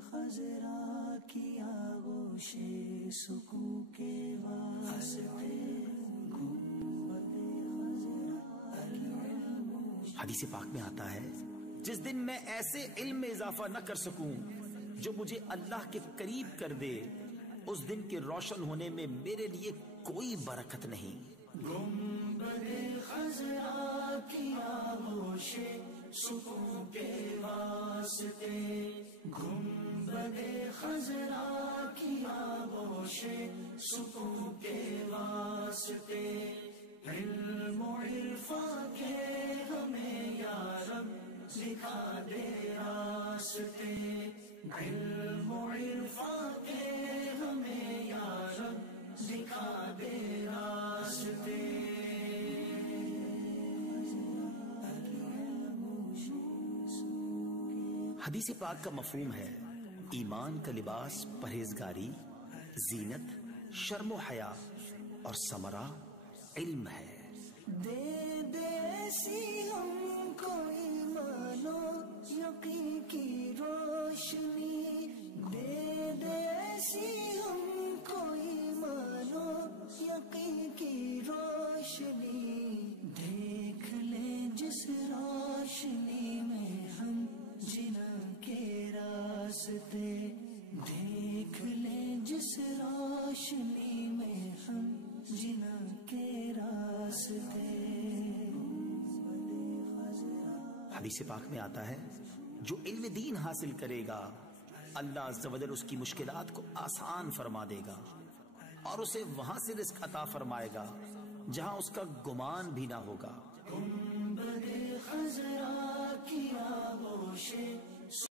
خضرا کی آغوش سکون کے واسطے حدیث پاک میں آتا ہے جس دن میں ایسے علم میں اضافہ نہ کر سکوں جو مجھے اللہ کے قریب کر دے، اس دن کے روشن ہونے میں میرے لیے کوئی برکت نہیں۔ گنبد خضرا کی آغوش سکون کے واسطے، گنبد خضرا کی آغوش سکون کے واسطے، علم و عرفان کے ہمیں یا رب دکھا دے راستے، علم و عرفان کے ہمیں یا رب دکھا دے راستے۔ حدیث پاک کا مفہوم ہے ایمان کا لباس پرہیزگاری، زینت، شرم و حیا اور ثمرہ علم ہے۔ دے دے ایسی ہم کو ایمان و یقین کی روشنی، دے دے ایسی ہم کو ایمان و یقین کی روشنی، دیکھ لیں جس روشنی میں ہم جنا کے راستے، دیکھ لیں جس روشنی میں ہم جنا کے راستے۔ حدیث پاک میں آتا ہے جو علم دین حاصل کرے گا اللہ عز و جل اس کی مشکلات کو آسان فرما دے گا اور اسے وہاں سے رزق عطا فرمائے گا جہاں اس کا گمان بھی نہ ہوگا۔ گنبد خضرا کی آغوش